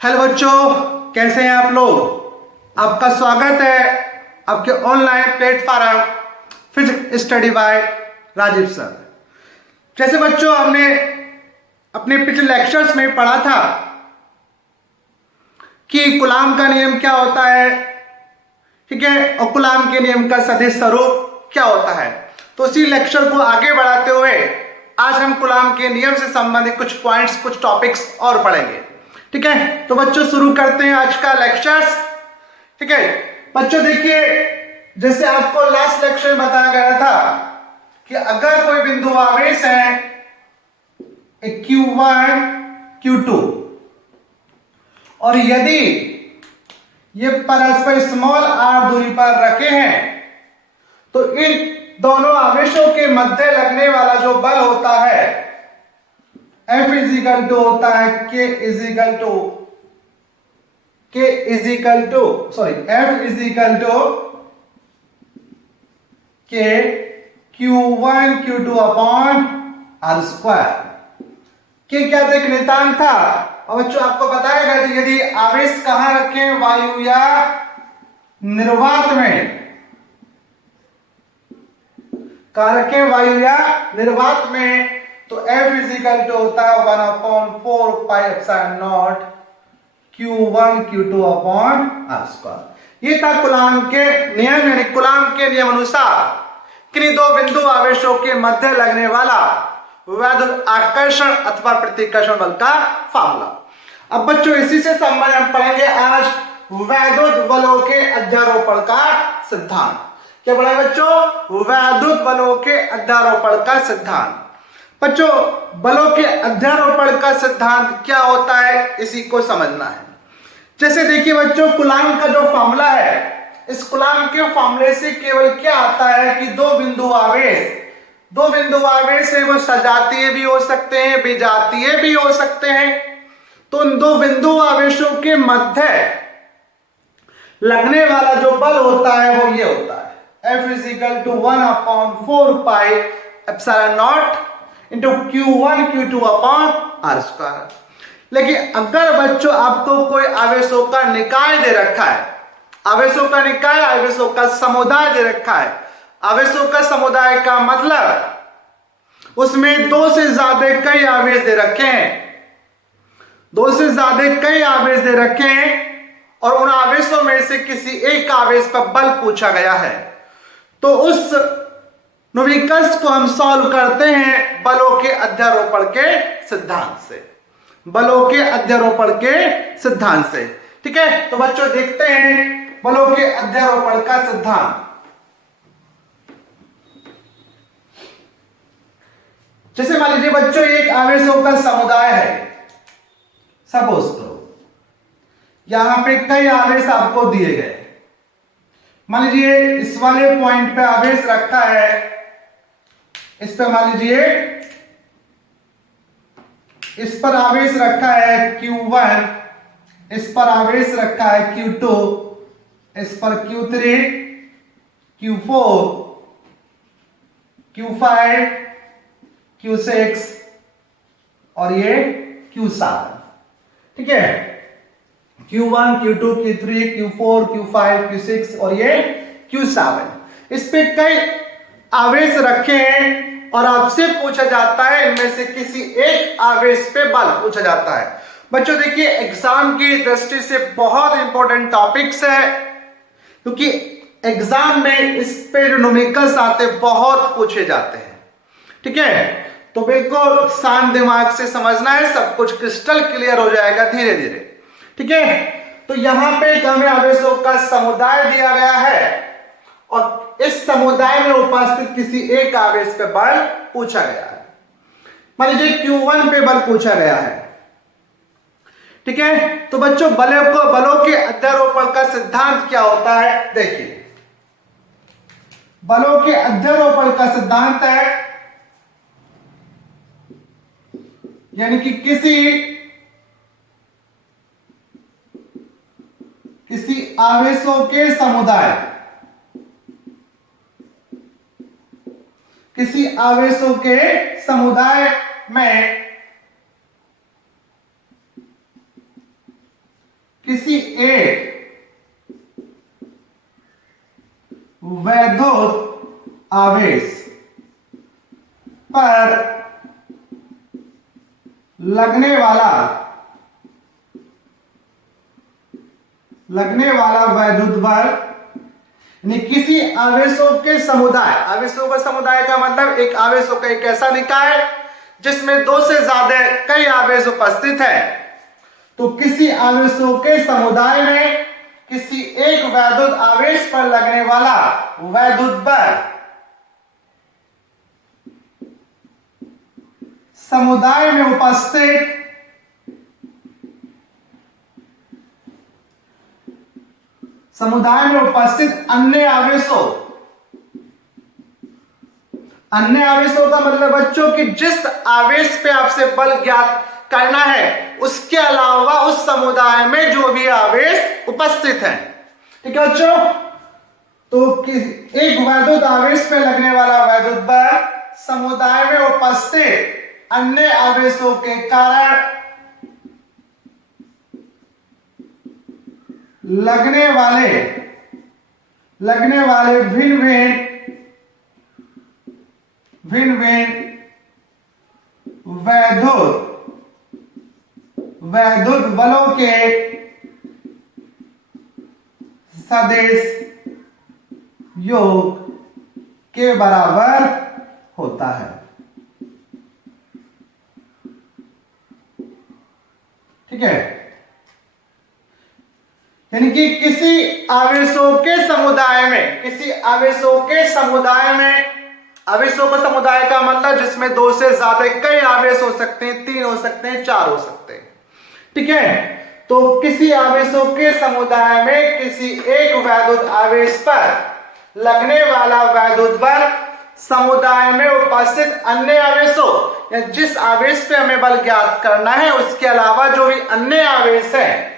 Hello बच्चों, कैसे हैं आप लोग। आपका स्वागत है आपके online platform physics study by Rajiv sir. जैसे बच्चों हमने अपने पिछले लेक्चर्स में पढ़ा था कि कूलाम का नियम क्या होता है, ठीक है, और कूलाम के नियम का सदिश स्वरूप क्या होता है। तो उसी लेक्चर को आगे बढ़ाते हुए आज हम कूलाम के नियम से संबंधित कुछ पॉइंट्स, कुछ टॉपिक्स और पढ़ेंगे। ठीक है, तो बच्चों शुरू करते हैं आज का लेक्चर्स। ठीक है बच्चों, देखिए जैसे आपको लास्ट लेक्चर में बताया गया था कि अगर कोई बिंदु आवेश है Q1 Q2 और यदि ये परस्पर स्मॉल r दूरी पर रखे हैं तो इन दोनों आवेशों के मध्य लगने वाला जो बल होता है F इजिकल टू होता है F equal to K Q1 Q2 upon R square. K क्या था, एक नियतांक था। और बच्चों आपको बताया गया था यदि आवेश कहां रखें, वायु या निर्वात में, कहां रखें, वायु या निर्वात में, तो F इजिकल टू होता है 1/4 pi epsilon not Q1 Q2 upon R square. ये था कूलाम के नियम, यानी कूलाम के नियम अनुसार किन्हीं दो बिंदु आवेशों के मध्य लगने वाला वैद्युत आकर्षण अथवा प्रतिकर्षण बल का फार्मूला। अब बच्चों इसी से संबंध हम पढ़ेंगे आज वैद्युत बलों के अध्यारोपण का सिद्धांत। क्या पढ़ा बच्चों? वैद्युत बलों के अध्यारोपण का सिद्धांत। बच्चों बलों के अध्यारोपण का सिद्धांत क्या होता है इसी को समझना है। जैसे देखिए बच्चों, कूलाम का जो फार्मूला है, इस कूलाम के फार्मूले से केवल क्या आता है कि दो बिंदु आवेश है, वो सजातीय भी हो सकते हैं, विजातीय भी हो सकते हैं। तो उन दो बिंदु आवेशों के मध्य लगने वाला जो बल होता है वो ये होता है F equal to 1/4 pi epsilon not into Q1 Q2 upon R square. लेकिन अगर बच्चों आपको कोई आवेशों का निकाय दे रखा है, आवेशों का निकाय, आवेशों का समुदाय दे रखा है, आवेशों का समुदाय का मतलब उसमें दो से ज्यादा कई आवेश दे रखे हैं, दो से ज्यादा कई आवेश दे रखे हैं और उन आवेशों में से किसी एक आवेश पर बल पूछा गया है, तो उस न्यूमेरिकल्स को हम सॉल्व करते हैं बलों के अध्यारोपण के सिद्धांत से, बलों के अध्यारोपण के सिद्धांत से। ठीक है, तो बच्चों देखते हैं बलों के अध्यारोपण का सिद्धांत। जैसे मान लीजिए बच्चों एक आवेशों का समुदाय है, सपोज करो यहां पे कई आवेश आपको दिए गए। मान लीजिए इस वाले पॉइंट पे आवेश रखा है, इस पे मान लीजिए इस पर आवेश रखा है Q1, इस पर आवेश रखा है Q2, इस पर Q3, Q4, Q5, Q6 और ये Q7। ठीक है, Q1 Q2 Q3 Q4 Q5 Q6 और ये Q7। इस पे कई आवेश रखे हैं और आपसे पूछा जाता है इनमें से किसी एक आवेश पे बल पूछा जाता है। बच्चों देखिए एग्जाम की दृष्टि से बहुत इंपॉर्टेंट टॉपिक्स है, क्योंकि एग्जाम में इस पे जो न्यूमेरिकल्स आते बहुत पूछे जाते हैं। ठीक है, तो बिल्कुल शांत दिमाग से समझना है, सब कुछ क्रिस्टल क्लियर हो जाएगा धीरे धीरे। ठीक है, तो यहां पे हमें आवेशों का समुदाय दिया गया है और इस समुदाय में उपस्थित किसी एक आवेश पे बल पूछा गया है। मान लीजिए Q1 पे बल पूछा गया है। ठीक है, तो बच्चों बलों के अध्यारोपण का सिद्धांत क्या होता है, देखिए बलों के अध्यारोपण का सिद्धांत है यानी कि किसी आवेशों के समुदाय, किसी आवेशों के समुदाय में आवेश पर लगने वाला वैद्युत बल, यानी किसी आवेशों के समुदाय, आवेशों का समुदाय का मतलब एक आवेशों का एक ऐसा निकाय जिसमें दो से ज्यादा कई आवेश उपस्थित है, तो किसी आवेशों के समुदाय में किसी एक वैद्युत आवेश पर लगने वाला वैद्युत बल समुदाय में उपस्थित अन्य आवेशों का मतलब बच्चों कि जिस आवेश पे आपसे बल ज्ञात करना है उसके अलावा उस समुदाय में जो भी आवेश उपस्थित है। ठीक है बच्चों, तो एक वैद्युत आवेश पे लगने वाला वैद्युत बल समुदाय में उपस्थित अन्य आवेशों के कारण लगने वाले भिन्न वैद्युत बलों के सदिश योग के बराबर होता है। ठीक है, यानी कि किसी आवेशों के समुदाय में आवेशों का समुदाय का मतलब जिसमें दो से ज्यादा कई आवेश हो सकते हैं, 3 हो सकते हैं, 4 हो सकते हैं। ठीक है, तो किसी आवेशों के समुदाय में किसी एक वैद्युत आवेश पर लगने वाला वैद्युत बल समुदाय में उपस्थित अन्य आवेशों या जिस आवेश पे हमें बल ज्ञात करना है उसके अलावा जो भी अन्य आवेश है,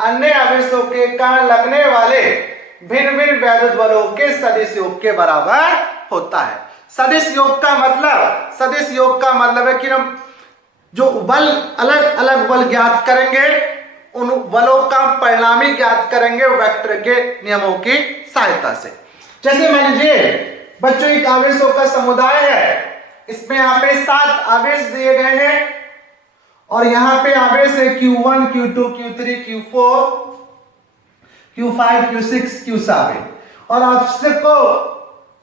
अन्य आवेशों के कारण लगने वाले भिन्न वैद्युत बलों के सदिश योग के बराबर होता है। सदिश योग का मतलब है कि हम जो बल अलग अलग बल ज्ञात करेंगे उन बलों का परिणामी ज्ञात करेंगे वेक्टर के नियमों की सहायता से। जैसे मान लीजिए बच्चों एक आवेशों का समुदाय है, इसमें यहाँ पे 7 आवेश दिए गए हैं और यहाँ पे आवेश है Q1, Q2, Q3, Q4, Q5, Q6, Q7 और आपको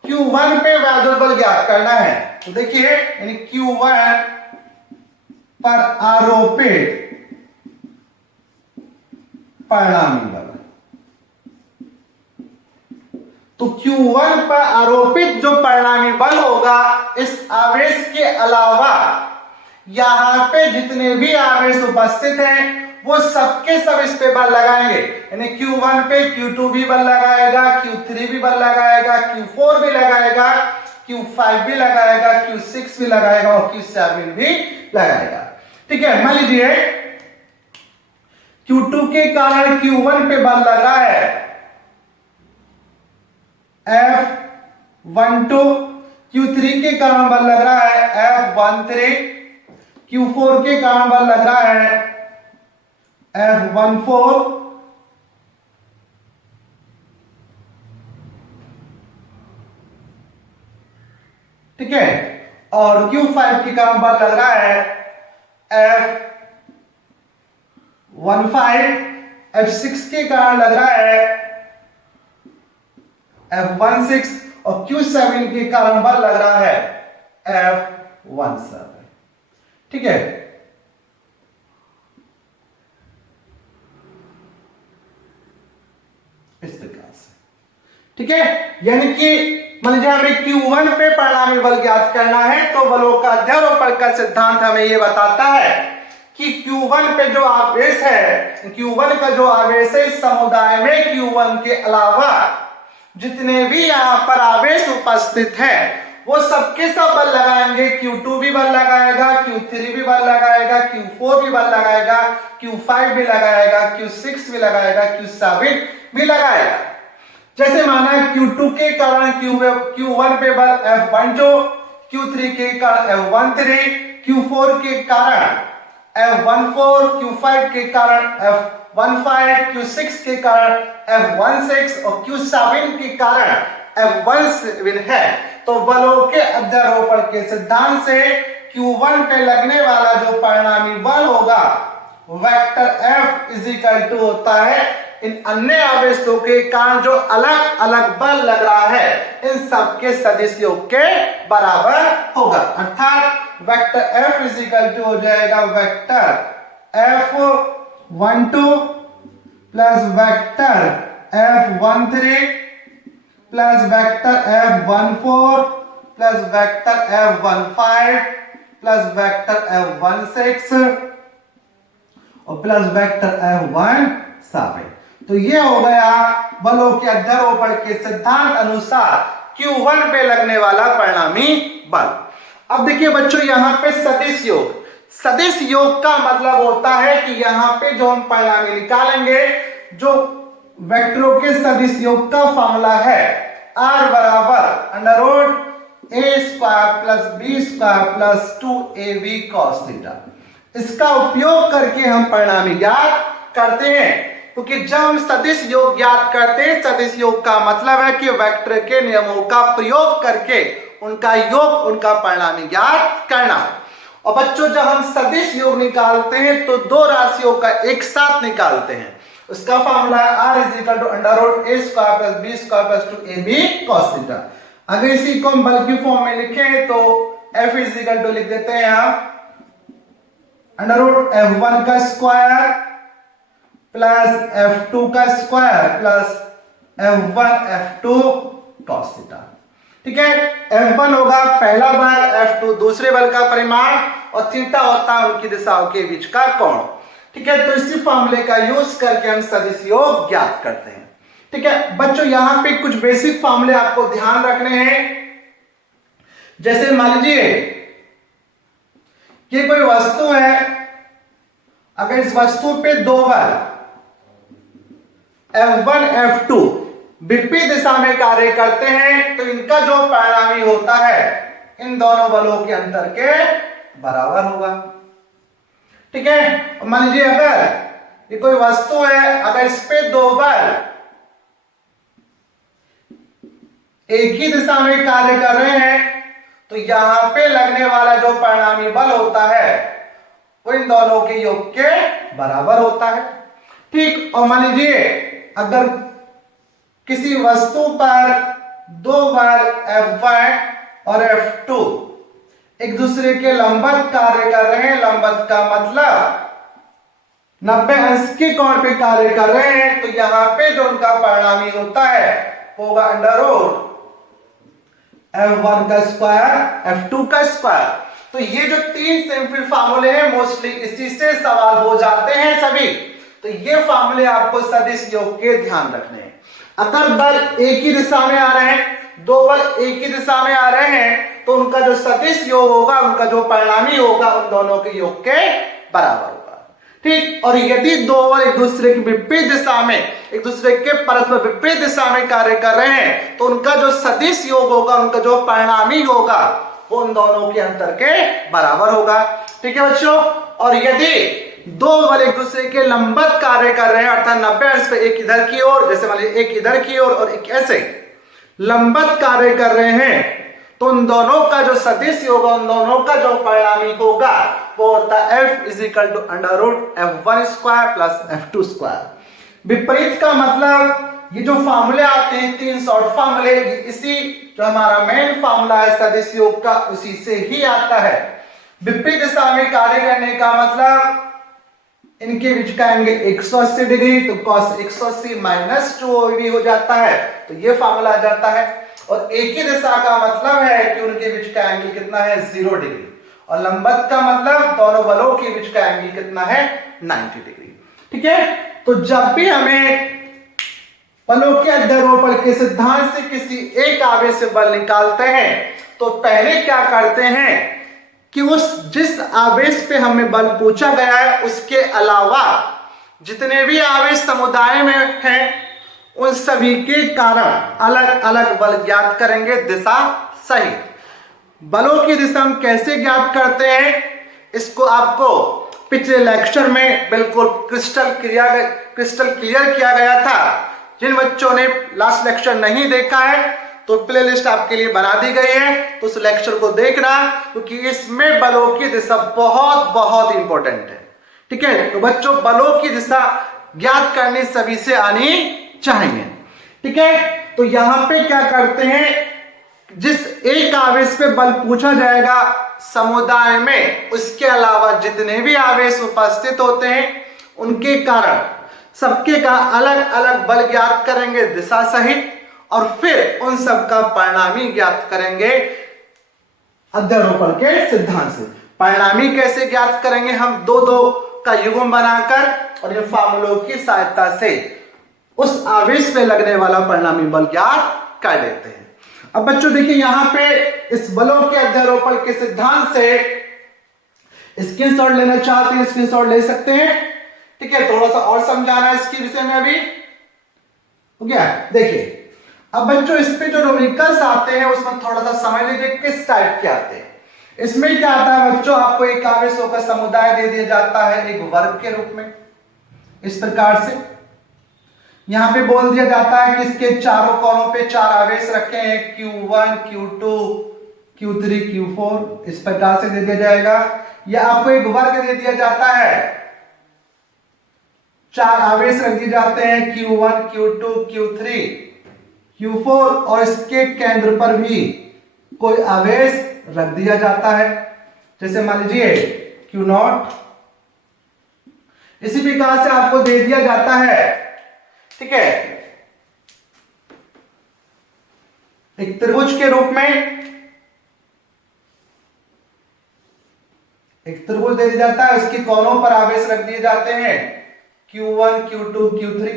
Q1 पे वैद्युत बल ज्ञात करना है। तो देखिए यानी Q1 पर आरोपित परिणामी बल, तो Q1 पर आरोपित जो परिणामी बल होगा इस आवेश के अलावा यहां पे जितने भी आवेश उपस्थित हैं वो सबके सब इस पे बल लगाएंगे, यानी Q1 पे Q2 भी बल लगाएगा, Q3 भी बल लगाएगा, Q4 भी लगाएगा, Q5 भी लगाएगा, Q6 भी लगाएगा और Q7 भी लगाएगा। ठीक है, मान लीजिए Q2 के कारण Q1 पे बल लग रहा है F12, Q3 के कारण बल लग रहा है F13, Q4 के कारण बल लग रहा है F14, ठीक है, और Q5 के कारण बल लग रहा है F15, F6 के कारण लग रहा है F16 और Q7 के कारण बल लग रहा है F17। ठीक है, इस प्रकार से। ठीक है, यानी कि मान लीजिए हमें Q1 पे परिणामी बल ज्ञात करना है तो बलों का अध्यारोपण का सिद्धांत हमें यह बताता है कि Q1 पे जो आवेश है, Q1 का जो आवेश है इस समुदाय में Q1 के अलावा जितने भी यहां पर आवेश उपस्थित हैं वो सबके सब बल लगाएंगे। Q2 भी बल लगाएगा, Q3 भी बल लगाएगा, Q4 भी बल लगाएगा, Q5 भी लगाएगा, Q6 भी लगाएगा, Q7 भी लगाएगा। जैसे माना Q2 के कारण Q1 पे बल F12, Q3 के कारण F13, Q4 के कारण F14, Q5 के कारण F15, Q6 के कारण F16 और Q7 के कारण F17 है। तो बलों के अध्यारोपण के सिद्धांत से Q1 पे लगने वाला जो परिणामी बल होगा vector F is equal to होता है इन अन्य आवेशों के कारण जो अलग अलग बल लग रहा है इन सब के सदिश योग के बराबर होगा। अर्थात vector F is equal to हो जाएगा vector F12 plus vector F13 plus vector F14 plus vector F15 plus vector F16 और प्लस वेक्टर F17। तो ये हो गया बलों के अध्यारोपण के सिद्धांत अनुसार Q1 पे लगने वाला परिणामी बल। अब देखिए बच्चों यहां पे सदिश योग, सदिश योग का मतलब होता है कि यहां पे जो हम परिणामी निकालेंगे, जो वेक्टरों के सदिश योग का फॉर्मूला है R बराबर अंडर रूट ए square plus B square plus 2ab cos theta, इसका उपयोग करके हम परिणामी ज्ञात करते हैं। क्योंकि जब हम सदिश योग ज्ञात करते हैं, सदिश योग का मतलब है कि वेक्टर के नियमों का प्रयोग करके उनका योग, उनका परिणामी ज्ञात करना। और बच्चों जब हम सदिश योग निकालते हैं तो दो राशियों का एक साथ निकालते हैं, उसका फॉर्मूला है R is equal to under root A square plus B square plus 2ab cos theta. अगर इसी को हम बल की फॉर्म में लिखें तो F इज इक्वल टू लिख देते हैं हम अंडर रूट F1 का स्क्वायर प्लस F2 का square plus F1 F2 cos theta. ठीक है, F1 होगा पहला बल, F2 दूसरे बल का परिमाण और थीटा होता है उनकी दिशाओं के बीच का कोण। ठीक है, तो इसी फॉर्मूले का यूज करके हम सदिश योग ज्ञात करते हैं। ठीक है बच्चों, यहां पे कुछ बेसिक फॉर्मूले आपको ध्यान रखने हैं। जैसे मान लीजिए कि कोई वस्तु है, अगर इस वस्तु पे दो बल F1 F2 विपरीत दिशा में कार्य करते हैं तो इनका जो परिणामी होता है इन दोनों बलों के अंतर के बराबर होगा। ठीक है, मान लीजिए अगर ये कोई वस्तु है, अगर इस पे दो बल एक ही दिशा में कार्य कर रहे हैं तो यहां पे लगने वाला जो परिणामी बल होता है वो इन दोनों के योग के बराबर होता है। ठीक, और मान लीजिए अगर किसी वस्तु पर दो बल F1 और F2 एक दूसरे के लंबवत कार्य कर रहे हैं, लंबवत का मतलब 90 अंश के कोण पे कार्य कर रहे हैं, तो यहां पे जो उनका परिणामी होता है वो होगा अंडर रूट F1 का स्क्वायर F2 का स्क्वायर। तो ये जो तीन सिंपल फार्मूले हैं मोस्टली इसी से सवाल हो जाते हैं सभी, तो ये फार्मूले आपको सदिश योग के ध्यान रखने हैं। अगर बल एक ही दिशा में आ रहे हैं, दो बल एक ही दिशा में आ रहे हैं तो उनका जो सदिश योग होगा, उनका जो परिणामी होगा उन दोनों के योग के बराबर होगा। ठीक, और यदि दो बल एक दूसरे की विपरीत दिशा में, एक दूसरे के परस्पर विपरीत दिशा में कार्य कर रहे हैं तो उनका जो सदिश योग होगा, उनका जो परिणामी होगा वो उन दोनों के अंतर के बराबर होगा। ठीक है बच्चों, और यदि दो बल एक दूसरे के लंबवत कार्य कर रहे हैं अर्थात 90 अंश पे, एक इधर की ओर, जैसे मान लीजिए एक इधर की ओर और एक ऐसे लंबवत कार्य कर रहे हैं तो उन दोनों का जो सदिश होगा, उन दोनों का जो परिणामी होगा वो होता है F is equal to under root F1 square plus F2 square. विपरीत का मतलब ये जो फार्मूले आते हैं तीन शॉर्ट फार्मूले, इसी जो हमारा मेन फार्मूला है सदिश योग का उसी से ही आता है। विपरीत दिशा में कार्य करने का मतलब इनके बीच का एंगल 180 डिग्री, तो cos 180 माइनस 2ab हो जाता है, तो ये फार्मूला आ जाता है। और एक ही दिशा का मतलब है कि उनके बीच का एंगल कितना है 0 डिग्री, और लंबवत का मतलब दोनों बलों के बीच का एंगल कितना है 90 डिग्री। ठीक है, तो जब भी हमें बलों के अध्यारोपण के सिद्धांत से किसी एक आवेश से बल निकालते हैं तो पहले क्या करते हैं कि उस जिस आवेश पे हमें बल पूछा गया है उसके अलावा जितने भी आवेश समुदाय में हैं उन सभी के कारण अलग अलग बल ज्ञात करेंगे दिशा सहित। बलों की दिशा हम कैसे ज्ञात करते हैं इसको आपको पिछले लेक्चर में बिल्कुल क्रिस्टल क्लियर किया गया था। जिन बच्चों ने लास्ट लेक्चर नहीं देखा है तो प्लेलिस्ट आपके लिए बना दी गई है, तो उस लेक्चर को देखना, क्योंकि इसमें बलों की दिशा बहुत बहुत इंपॉर्टेंट है। ठीक है, तो बच्चों बलों की दिशा ज्ञात करनी सभी से आनी चाहिए। ठीक है, तो यहां पे क्या करते हैं, जिस एक आवेश पे बल पूछा जाएगा समुदाय में, उसके अलावा जितने भी आवेश उपस्थित होते हैं उनके कारण सबके का अलग अलग बल ज्ञात करेंगे दिशा सहित, और फिर उन सब का परिणामी ज्ञात करेंगे अध्यारोपण के सिद्धांत से। परिणामी कैसे ज्ञात करेंगे, हम दो दो का युग्म बनाकर और इन फार्मूलों की सहायता से उस आवेश पे लगने वाला परिणामी बल ज्ञात कर देते हैं। अब बच्चों देखिए यहां पे इस बलों के अध्यारोपण के सिद्धांत से स्क्रीनशॉट लेना चाहते हैं, स्क्रीनशॉट ले सकते हैं। ठीक है, थोड़ा सा और समझाना है इसके विषय में अभी, हो गया। देखिए अब बच्चों इस पे जो न्यूमेरिकल्स आते हैं उसमें थोड़ा सा समझ लीजिए किस टाइप के आते हैं। इसमें क्या आता है बच्चों, आपको एक आवेशों का समुदाय दे दिया जाता है एक वर्ग के रूप में, इस प्रकार से यहां पे बोल दिया जाता है कि इसके चारों कोनों पे चार आवेश रखे हैं, Q1 Q2 Q3 Q4, इस प्रकार से दे दिया जाएगा। या आपको एक वर्ग दे दिया जाता है, चार आवेश रख दिए जाते हैं Q1 Q2 Q3 Q4, और इसके केंद्र पर भी कोई आवेश रख दिया जाता है, जैसे मान लीजिए Q0। इसी प्रकार से आपको दे दिया जाता है, ठीक है, एक त्रिभुज के रूप में एक त्रिभुज दे दिया जाता है, उसके कोनों पर आवेश रख दिए जाते हैं Q1 Q2 Q3।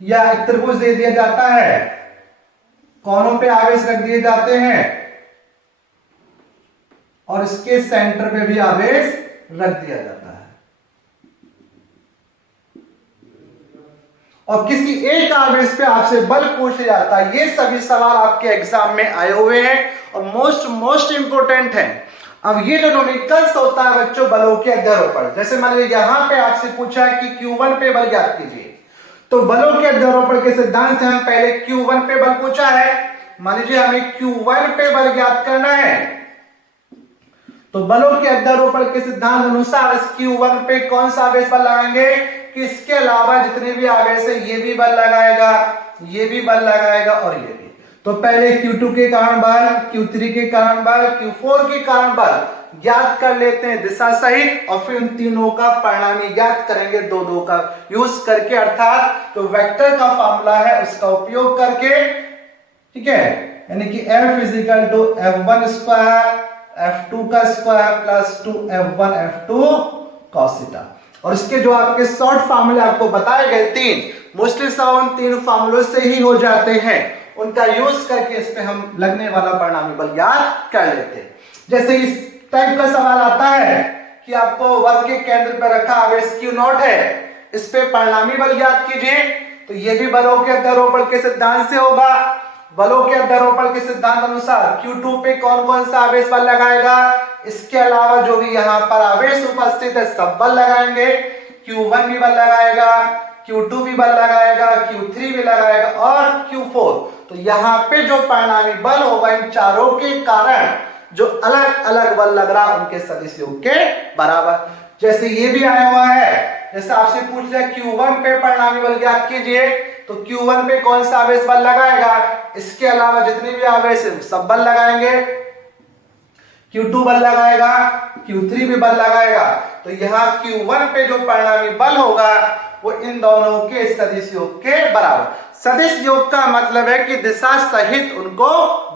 या एक त्रिभुज दे दिया जाता है, कोनों पे आवेश रख दिए जाते हैं और इसके सेंटर पे भी आवेश रख दिया जाता है। और किसी एक आवेश पे आपसे बल पूछा जाता है। ये सभी सवाल आपके एग्जाम में आए हुए हैं और मोस्ट इंपोर्टेंट है। अब ये जो न्यूमेरिकल्स होता है बच्चों बलों के अध्यारोपण, जैसे मान लीजिए यहां पे आपसे पूछा है कि Q1 पे बल ज्ञात कीजिए, तो बलों के अध्यारोपण के सिद्धांत से हम पहले Q1 पे बल पूछा है, मान लीजिए हमें Q1 पे बल ज्ञात करना है, तो बलों के अध्यारोपण के सिद्धांत अनुसार इस Q1 पे कौन सा आवेश बल लगाएंगे कि इसके अलावा जितने भी आवेश है ये भी बल लगाएगा, ये भी बल लगाएगा और ये भी। तो पहले Q2 के कारण बल, Q3 के कारण बल, Q4 के कारण बल ज्ञात कर लेते हैं दिशा सहित, और फिर उन तीनों का परिणामी ज्ञात करेंगे दो दो का यूज करके, अर्थात तो वेक्टर का फॉर्मूला है उसका उपयोग करके। ठीक है, यानी कि F equal to F1 square F2 का square plus 2F1 F2 cos theta. और इसके जो आपके शॉर्ट फार्मूले आपको बताए गए तीन, मोस्टली सब उन तीन फार्मूलों से ही हो जाते हैं, उनका यूज करके इस पे हम लगने वाला परिणामी बल ज्ञात कर लेते हैं। जैसे इस टाइप का सवाल आता है कि आपको वर्ग के केंद्र पर रखा आवेश Q0 है, इस पे परिणामी बल ज्ञात कीजिए, तो ये भी बलों के अध्यारोपण के सिद्धांत से होगा। बलों के अध्यारोपण के सिद्धांत अनुसार Q2 पे कौन कौन सा आवेश बल लगाएगा, इसके अलावा जो भी यहाँ पर आवेश उपस्थित है सब बल लगाएंगे। Q1 भी बल लगाएगा, Q2 भी बल लगाएगा, Q3 भी लगाएगा और Q4। तो यहाँ पे जो परिणामी बल होगा इन चारों के कारण जो अलग अलग बल लग रहा उनके सदिश योग के बराबर। जैसे ये भी आया हुआ है, जैसे आपसे पूछ लिया Q1 पे परिणामी बल ज्ञात कीजिए, तो Q1 पे कौन सा आवेश बल लगाएगा, इसके अलावा जितने भी आवेश है सब बल लगाएंगे। Q2 बल लगाएगा, Q3 भी बल लगाएगा, तो यहाँ Q1 पे जो परिणामी बल होगा वो इन दोनों के सदिश योग के बराबर। सदिश योग का मतलब है कि दिशा सहित उनको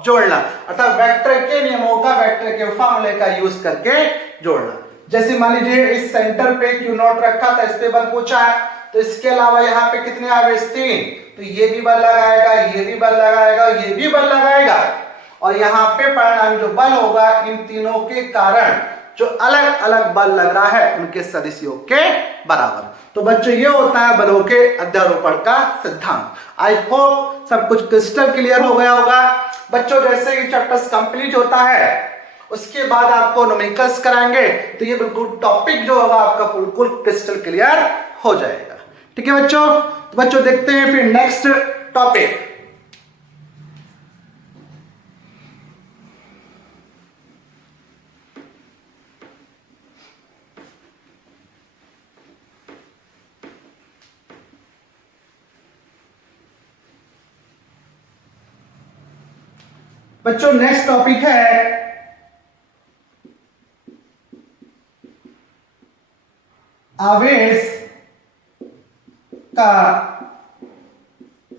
जोड़ना, अर्थात वेक्टर के नियमों का, वेक्टर के फॉर्मूले का यूज करके जोड़ना। जैसे मान लीजिए इस सेंटर पे Q0 रखा था, इस पे बल पूछा है, तो इसके अलावा यहाँ पे कितने आवेश तीन, तो ये भी बल लगाएगा, ये भी बल लगाएगा, ये भी बल लगाएगा, और यहाँ पे परिणामी जो बल होगा इन तीनों के कारण जो अलग अलग बल लग रहा है उनके सदिश योग के बराबर। तो बच्चों ये होता है बलों के अध्यारोपण का सिद्धांत। आई होप सब कुछ क्रिस्टल क्लियर हो गया होगा बच्चों। जैसे ही चैप्टर्स कंप्लीट होता है उसके बाद आपको न्यूमेरिकल्स कराएंगे, तो ये बिल्कुल टॉपिक जो होगा आपका बिल्कुल क्रिस्टल क्लियर हो जाएगा। ठीक है बच्चों, तो बच्चों देखते हैं फिर नेक्स्ट टॉपिक। बच्चों नेक्स्ट टॉपिक है आवेश का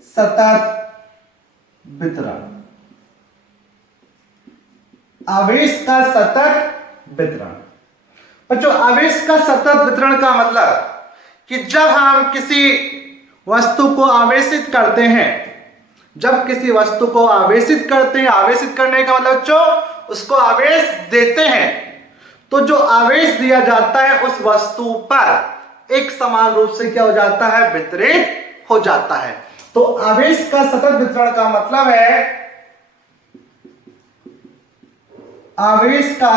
सतत वितरण। आवेश का सतत वितरण। बच्चों आवेश का सतत वितरण का मतलब कि जब हम किसी वस्तु को आवेशित करते हैं, जब किसी वस्तु को आवेशित करते हैं, आवेशित करने का मतलब जो उसको आवेश देते हैं, तो जो आवेश दिया जाता है उस वस्तु पर एक समान रूप से क्या हो जाता है, वितरित हो जाता है। तो आवेश का सतत वितरण का मतलब है आवेश का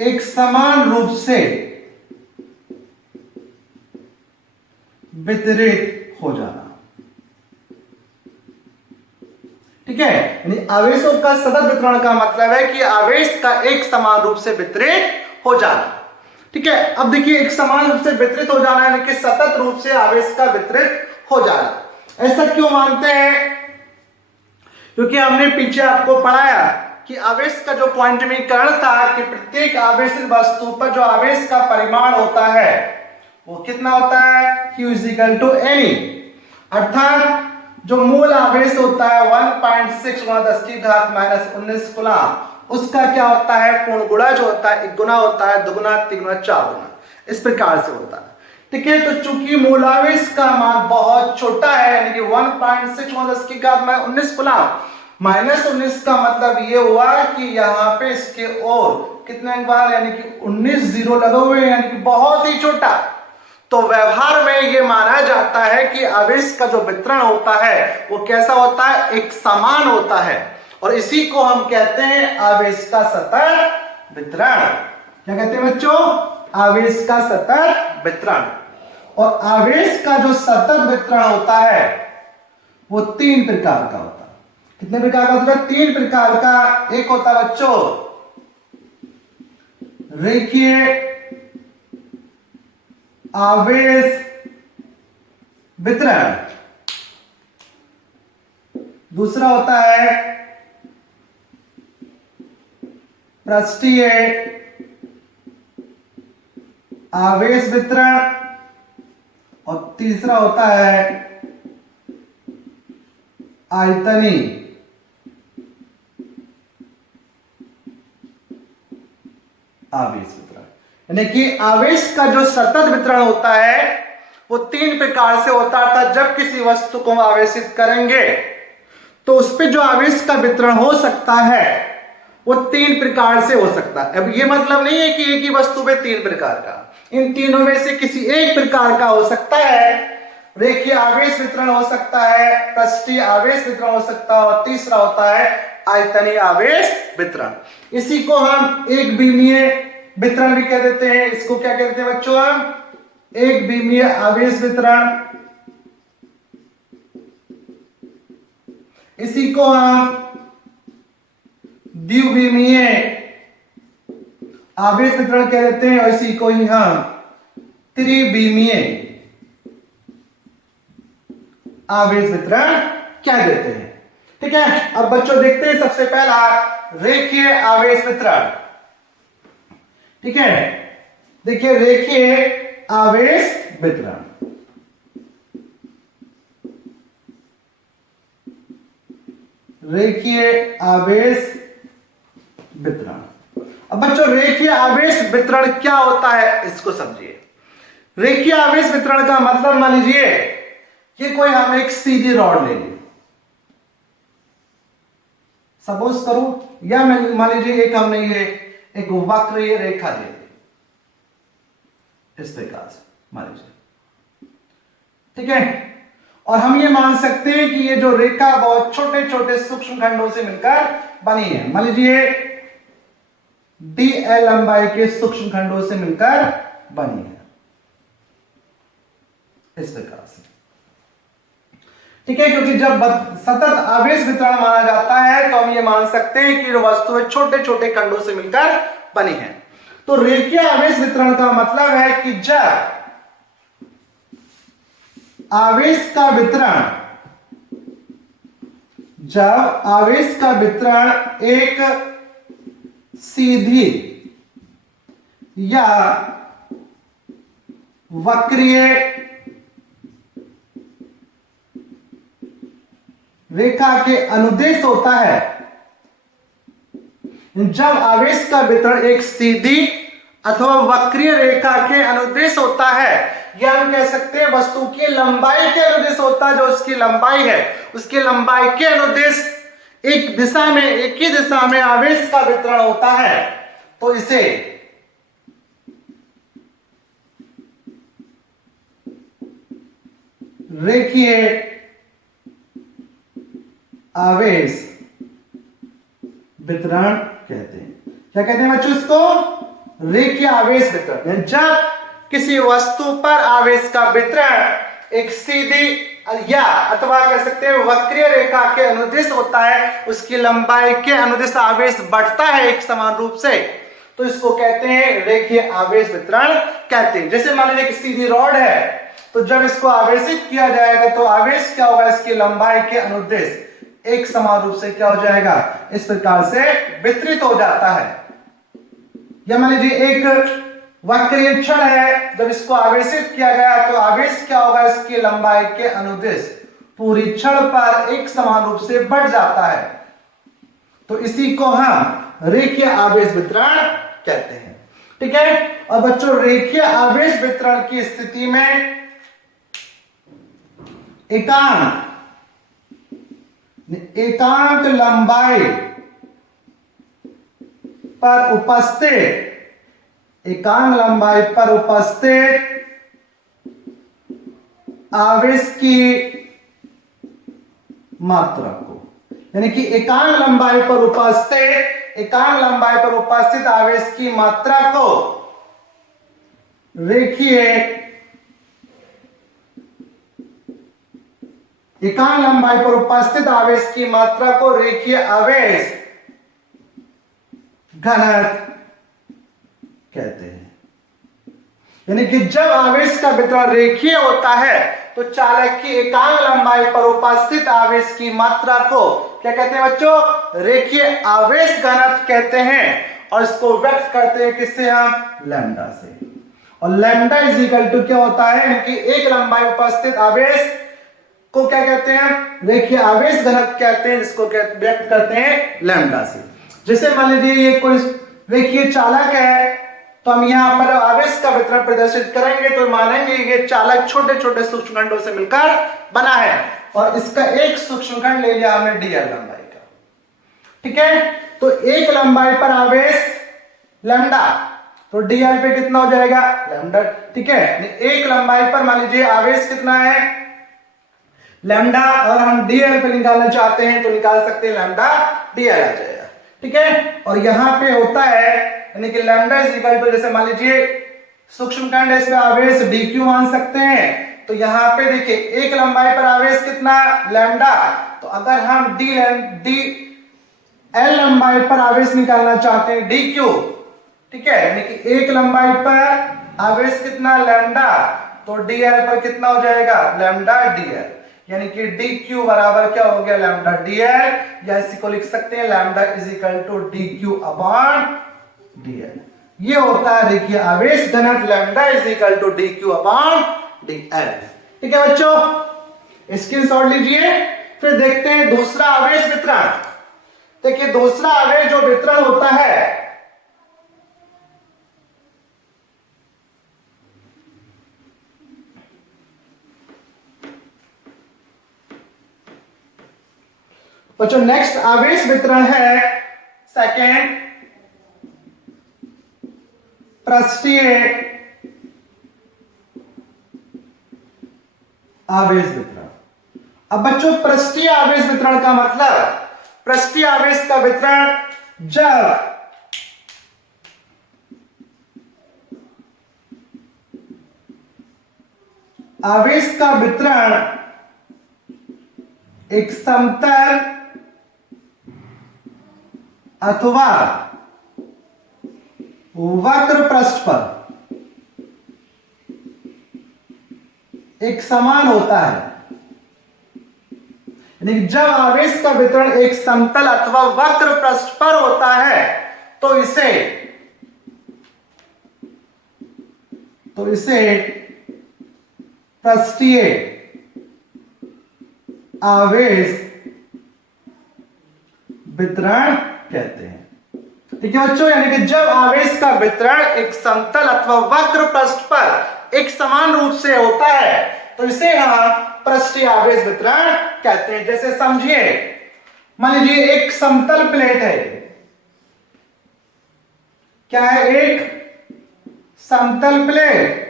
एक समान रूप से वितरित हो जाना। ठीक है, यानी आवेशों का सतत वितरण का मतलब है कि आवेश का एक समान रूप से वितरित हो जाना। ठीक है, अब देखिए एक समान रूप से वितरित हो जाना यानी कि सतत रूप से आवेश का वितरित हो जाना। ऐसा क्यों मानते हैं? क्योंकि हमने पीछे आपको पढ़ाया कि आवेश का जो क्वांटमीकरण था कि प्रत्येक आवेशित वस्तु पर जो आवेश का परिमाण होता है वो कितना होता है, Q = Ne। अर्थात जो मूल आवेश होता है 1.6 × 10⁻⁻19 कूलम, उसका क्या होता है, पूर्ण गुणा जो होता है 1 गुना होता है, 2 गुना, 3 गुना, 4 गुना, इस प्रकार से होता है। ठीक है, तो चूंकि मूल आवेश का मान बहुत छोटा है यानी कि 1.6 × 10⁻19 कूलम, -19 का मतलब ये हुआ कि यहाँ पे इसके और कितने बार यानी कि 19 जीरो लगे हुए यानी कि बहुत ही छोटा। तो व्यवहार में ये माना जाता है कि आवेश का जो वितरण होता है वो कैसा होता है, एक समान होता है, और इसी को हम कहते हैं आवेश का सतत वितरण। क्या कहते हैं बच्चों, आवेश का सतत वितरण। और आवेश का जो सतत वितरण होता है वो 3 प्रकार का होता है। कितने प्रकार का होता है, 3 प्रकार का। एक होता है बच्चों रेखीय आवेश वितरण, दूसरा होता है पृष्ठीय आवेश वितरण, और तीसरा होता है आयतनीय आवेश वितरण। यानी कि आवेश का जो सतत वितरण होता है वो 3 प्रकार से होता था। जब किसी वस्तु को हम आवेशित करेंगे तो उस पर जो आवेश का वितरण हो सकता है वो 3 प्रकार से हो सकता है। अब ये मतलब नहीं है कि एक ही वस्तु पे 3 प्रकार का, इन तीनों में से किसी एक प्रकार का हो सकता है। रेखीय आवेश वितरण हो सकता है, पृष्ठीय आवेश वितरण हो सकता है, और तीसरा होता है आयतनीय आवेश वितरण। इसी को हम एक बीमीय वितरण भी कह देते हैं। इसको क्या कहते हैं बच्चों, हम एक बीमीय आवेश वितरण, इसी को हम द्विविमीय आवेश वितरण कह देते हैं, और इसी को ही हम त्रिविमीय आवेश वितरण क्या देते हैं। ठीक है, अब बच्चों देखते हैं सबसे पहला रेखीय आवेश वितरण। ठीक है, देखिए रेखीय आवेश वितरण, रेखीय आवेश वितरण। अब बच्चों रेखीय आवेश वितरण क्या होता है इसको समझिए। रेखीय आवेश वितरण का मतलब मान लीजिए कि कोई हम एक सीधी रॉड ले लें, सपोज करो, या मान लीजिए एक हमने ये एक वक्रीय रेखा ले ली इस प्रकार से मान लीजिए। ठीक है, और हम ये मान सकते हैं कि ये जो रेखा बहुत छोटे छोटे सूक्ष्म खंडों से मिलकर बनी है। मान लीजिए dl लंबाई के सूक्ष्म खंडों से मिलकर बनी है इस प्रकार से। ठीक है, क्योंकि जब सतत आवेश वितरण माना जाता है तो हम ये मान सकते हैं कि वस्तुएं छोटे छोटे खंडों से मिलकर बनी है। तो रेखीय आवेश वितरण का मतलब है कि जब आवेश का वितरण जब आवेश का वितरण एक सीधी या वक्रीय रेखा के अनुदेश होता है। जब आवेश का वितरण एक सीधी अथवा वक्रीय रेखा के अनुदेश होता है, या हम कह सकते हैं वस्तु की लंबाई के अनुदेश होता है। जो उसकी लंबाई है, उसकी लंबाई के अनुदेश एक दिशा में, एक ही दिशा में आवेश का वितरण होता है, तो इसे रेखीय आवेश वितरण कहते हैं। क्या कहते हैं बच्चों इसको? रेखीय आवेश वितरण। जब किसी वस्तु पर आवेश का वितरण एक सीधी या अथवा कह सकते हैं वक्रीय रेखा के अनुदिश होता है, उसकी लंबाई के अनुदिश आवेश बढ़ता है एक समान रूप से, तो इसको कहते हैं रेखीय आवेश वितरण कहते हैं। जैसे मान लीजिए कि सीधी रॉड है, तो जब इसको आवेशित किया जाएगा तो आवेश क्या होगा? इसकी लंबाई के अनुदिश एक समान रूप से क्या हो जाएगा? इस प्रकार से वितरित हो जाता है। या मान लीजिए एक वक्रीय छड़ है, जब इसको आवेशित किया गया तो आवेश क्या होगा? इसकी लंबाई के अनुदिश पूरी छड़ पर एक समान रूप से बढ़ जाता है, तो इसी को हम रेखीय आवेश वितरण कहते हैं। ठीक है। और बच्चों रेखीय आवेश वितरण की स्थिति में एकांक लंबाई पर उपस्थित आवेश की मात्रा को, यानी कि एकांक लंबाई पर उपस्थित आवेश की मात्रा को रेखीय आवेश घनत्व कहते हैं। यानी कि जब आवेश का वितरण रेखीय होता है तो चालक की एकांक लंबाई पर उपस्थित आवेश की मात्रा को क्या कहते हैं बच्चों? रेखीय आवेश घनत्व कहते हैं। और इसको व्यक्त करते हैं किससे? हम लैम्डा से। और लैम्डा इज इक्वल टू क्या होता है? यानी कि एक लंबाई उपस्थित आवेश को क्या कहते हैं? रेखीय आवेश घनत्व कहते हैं, जिसको व्यक्त करते हैं लैम्डा से। जैसे मान लीजिए ये कोई रेखीय चालक है, तो हम यहाँ पर आवेश का वितरण प्रदर्शित करेंगे तो मानेंगे ये चालक छोटे छोटे सूक्ष्मखंडों से मिलकर बना है, और इसका एक सूक्ष्मखंड ले लिया हमने डीएल लंबाई का। ठीक है। तो एक लंबाई पर आवेश लैम्डा, तो डीएल पे कितना हो जाएगा? लैम्डा। ठीक है। एक लंबाई पर मान लीजिए आवेश कितना है? लैम्डा, और हम डीएल पे निकालना चाहते हैं तो निकाल सकते हैं, लैम्डा डीएल आ जाएगा। ठीक है। और यहां पे होता है यानी कि लैम्डा इज इक्वल टू, जैसे मान लीजिए सूक्ष्मखंड इसमें आवेश dq मान सकते हैं, तो यहां पे देखिए एक लंबाई पर आवेश कितना? लैम्डा। तो अगर हम एल लंबाई पर आवेश निकालना चाहते हैं dq, ठीक है, यानी कि एक लंबाई पर आवेश कितना? लैम्डा, तो dl पर कितना हो जाएगा? लैम्डा dl, यानी कि dq बराबर क्या हो गया? लैम्डा dl, या इसी को लिख सकते हैं lambda is equal to dq upon dl। ये होता है रेखीय आवेश घनत्व, lambda is equal to dq upon dl। ठीक है बच्चों, स्क्रीनशॉट लीजिए। फिर देखते हैं दूसरा आवेश वितरण। देखिए दूसरा आवेश जो वितरण होता है, बच्चों नेक्स्ट आवेश वितरण है सेकेंड पृष्ठीय आवेश वितरण। अब बच्चों पृष्ठीय आवेश वितरण का मतलब, पृष्ठीय आवेश का वितरण जब आवेश का वितरण एक समतल अथवा वक्र पृष्ठ पर एक समान होता है। यानी कि जब आवेश का वितरण एक समतल अथवा वक्र पृष्ठ पर होता है तो इसे पृष्ठीय आवेश वितरण कहते हैं। ठीक है बच्चों, यानी कि जब आवेश का वितरण एक समतल अथवा वक्र पृष्ठ पर एक समान रूप से होता है तो इसे हम पृष्ठीय आवेश वितरण कहते हैं। जैसे समझिए, मान लीजिए एक समतल प्लेट है। क्या है? एक समतल प्लेट,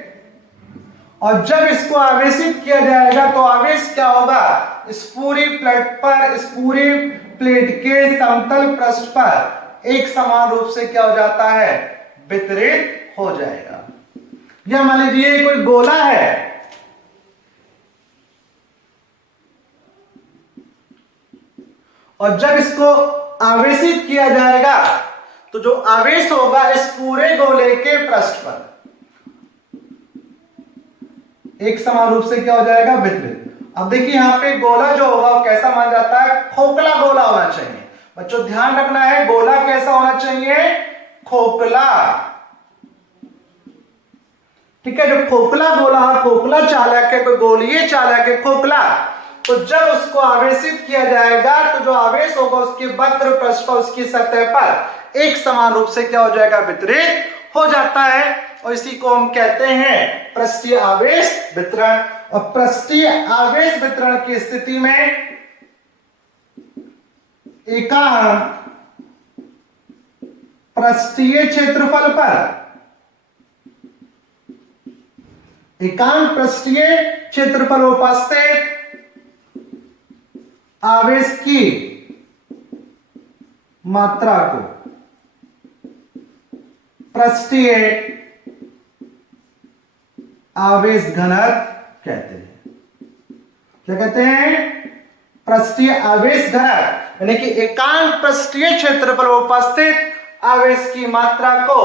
और जब इसको आवेशित किया जाएगा तो आवेश क्या होगा? इस पूरी प्लेट पर, इस पूरी प्लेट के समतल पृष्ठ पर एक समान रूप से क्या हो जाता है? वितरित हो जाएगा। या मान लीजिए कोई गोला है, और जब इसको आवेशित किया जाएगा तो जो आवेश होगा इस पूरे गोले के पृष्ठ पर एक समान रूप से क्या हो जाएगा? वितरित। अब देखिए यहां पे गोला जो होगा वो कैसा माना जाता है? खोखला गोला होना चाहिए। बच्चों ध्यान रखना है, गोला कैसा होना चाहिए? खोखला। ठीक है, जो खोखला गोला है, खोखला चालक है, कोई गोलीय चालक है खोखला, तो जब उसको आवेशित किया जाएगा तो जो आवेश होगा उसके वक्र पृष्ठ पर, उसकी सतह पर एक समान रूप से क्या हो जाएगा? वितरित हो जाता है, और इसी को हम कहते हैं पृष्ठीय आवेश वितरण। और पृष्ठीय आवेश वितरण की स्थिति में एकांक पृष्ठीय क्षेत्रफल पर, एकांक पृष्ठीय क्षेत्रफल उपस्थित आवेश की मात्रा को पृष्ठीय आवेश घनत्व कहते हैं। क्या कहते हैं? पृष्ठीय आवेश घनत्व, यानी कि एकांक पृष्ठीय क्षेत्र पर उपस्थित आवेश की मात्रा को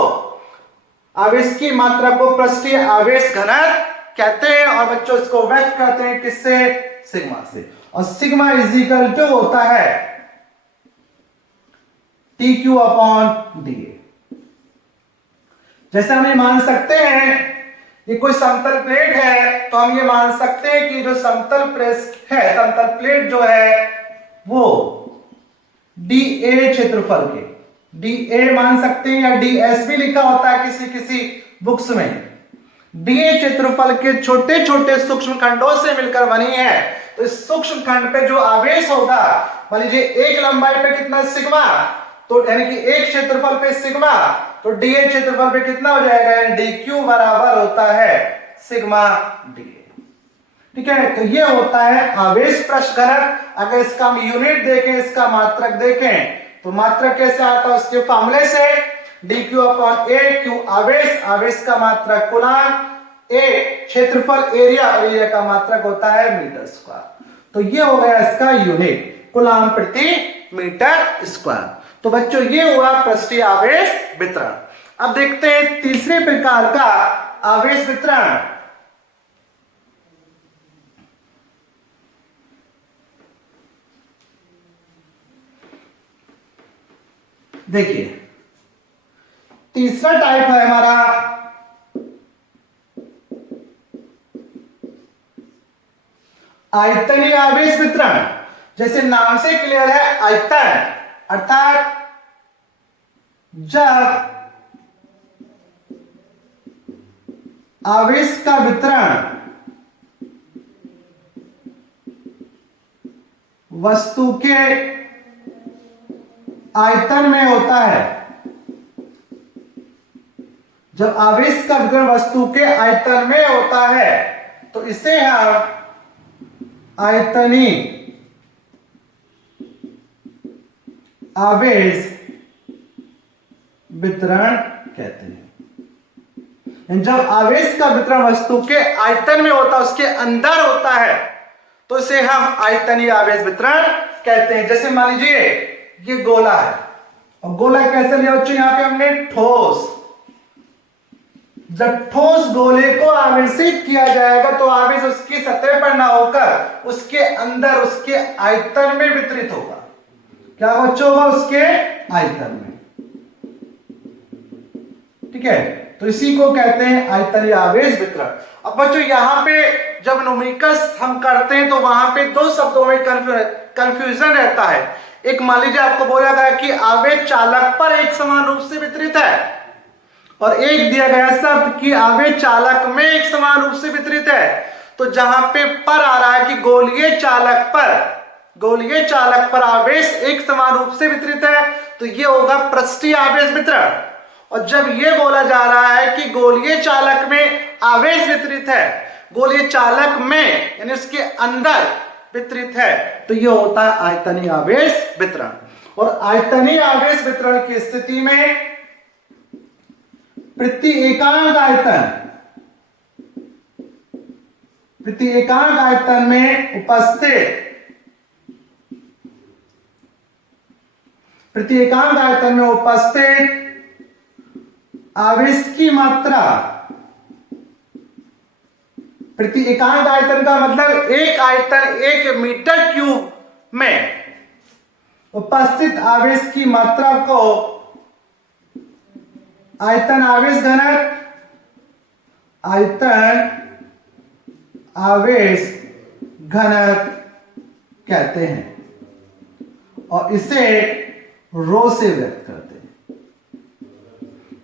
पृष्ठीय आवेश घनत्व कहते हैं। और बच्चों इसको व्यक्त करते हैं किससे? सिग्मा से। और सिग्मा इज इक्वल टू होता है TQ अपॉन DA। जैसे हम ये मान सकते हैं, ये कोई समतल प्लेट है तो हम ये मान सकते हैं कि जो समतल पृष्ठ है, समतल प्लेट जो है वो DA क्षेत्रफल के, DA मान सकते हैं, या DS भी लिखा होता है किसी बुक्स में। DA क्षेत्रफल के छोटे छोटे सूक्ष्म खंडों से मिलकर बनी है। तो इस सूक्ष्म खंड पे जो आवेश होगा, मान लीजिए एक लंबाई पे कितना? सिग्मा, तो यानी कि एक क्षेत्रफल पे सिग्मा, तो DA क्षेत्रफल पे कितना हो जाएगा? DQ बराबर होता है सिग्मा DA। ठीक है, तो ये होता है आवेश पृष्ठ घनत्व। अगर इसका हम यूनिट देखें, इसका मात्रक देखें, तो मात्रक कैसे आता है? उसके फॉर्मूले से DQ अपॉन A। Q आवेश, आवेश का मात्रक कूलम्ब, A क्षेत्रफल एरिया, और एरिया का मात्रक होता है मीटर स्क्वायर। तो ये हो गया इसका यूनिट, कूलम्ब प्रति मीटर स्क्वायर। तो बच्चों ये हुआ पृष्ठीय आवेश वितरण। अब देखते हैं तीसरे प्रकार का आवेश वितरण। देखिए तीसरा टाइप है हमारा आयतनीय आवेश वितरण। जैसे नाम से क्लियर है, आयतन अर्थात जब आवेश का वितरण वस्तु के आयतन में होता है, जब आवेश का वितरण वस्तु के आयतन में होता है तो इसे हम आयतनीय आवेश वितरण कहते हैं। जब आवेश का वितरण वस्तु के आयतन में होता है, उसके अंदर होता है, तो इसे हम आयतनीय आवेश वितरण कहते हैं। जैसे मान लीजिए ये गोला है, और गोला कैसे लिया बच्चों? यहां पे हमने ठोस, जब ठोस गोले को आवेशित किया जाएगा तो आवेश उसकी सतह पर ना होकर उसके अंदर उसके आयतन में वितरित होगा। क्या बच्चों होगा? उसके आयतन में। ठीक है, तो इसी को कहते हैं आयतनीय आवेश वितरण। अब बच्चों यहां पे जब न्यूमेरिकल्स हम करते हैं तो वहां पे दो शब्दों में कंफ्यूजन रहता है। एक मान लीजिए आपको बोला गया कि आवेश चालक पर एक समान रूप से वितरित है, और एक दिया गया शब्द कि आवेश चालक में एक समान रूप से वितरित है। तो जहां पे पर आ रहा है कि गोलीय चालक पर आवेश एक समान रूप से वितरित है, तो ये होगा पृष्ठीय आवेश वितरण। और जब ये बोला जा रहा है कि गोलीय चालक में आवेश वितरित है, गोलीय चालक में यानी उसके अंदर वितरित है, तो ये होता है आयतनीय आवेश वितरण। और आयतनीय आवेश वितरण की स्थिति में प्रति एकांक आयतन में उपस्थित आवेश की मात्रा, प्रति एकांक आयतन का मतलब एक आयतन 1 मीटर क्यूब में उपस्थित आवेश की मात्रा को आयतन आवेश घनत्व कहते हैं, और इसे रो से व्यक्त करते हैं।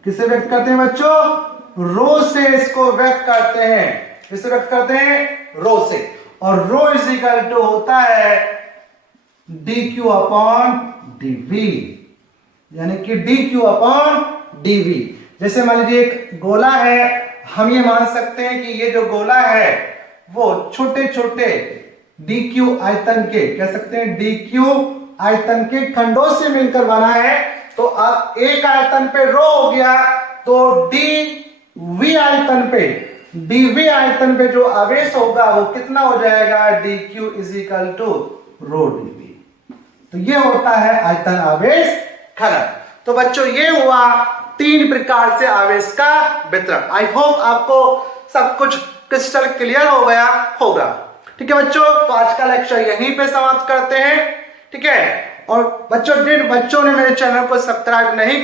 किसे व्यक्त करते हैं बच्चों? रो से इसको व्यक्त करते हैं। किसे व्यक्त करते हैं? रो से। और रो इज इक्वल टू होता है dq अपॉन dv, यानी कि dq अपॉन dv। जैसे मान लीजिए एक गोला है, हम ये मान सकते हैं कि ये जो गोला है वो छोटे छोटे dq आयतन के, कह सकते हैं dq आयतन के खंडों से मिलकर बना है। तो अब एक आयतन पे रो हो गया, तो dv आयतन पे जो आवेश होगा वो कितना हो जाएगा? dq is equal to rho dv। तो ये होता है आयतन आवेश घनत्व। तो बच्चों ये हुआ 3 प्रकार से आवेश का वितरण। आई होप आपको सब कुछ क्रिस्टल क्लियर हो गया होगा। ठीक है बच्चों, तो आज का लेक्चर यहीं पे समाप्त करते हैं। ठीक है, और बच्चों जिन बच्चों ने मेरे चैनल को सब्सक्राइब नहीं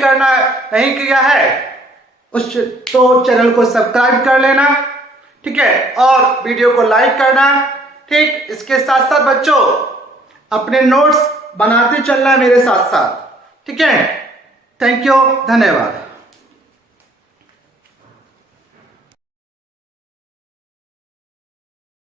किया है तो चैनल को सब्सक्राइब कर लेना। ठीक है, और वीडियो को लाइक करना। ठीक, इसके साथ साथ बच्चों अपने नोट्स बनाते चलना मेरे साथ साथ। ठीक है, थैंक यू, धन्यवाद।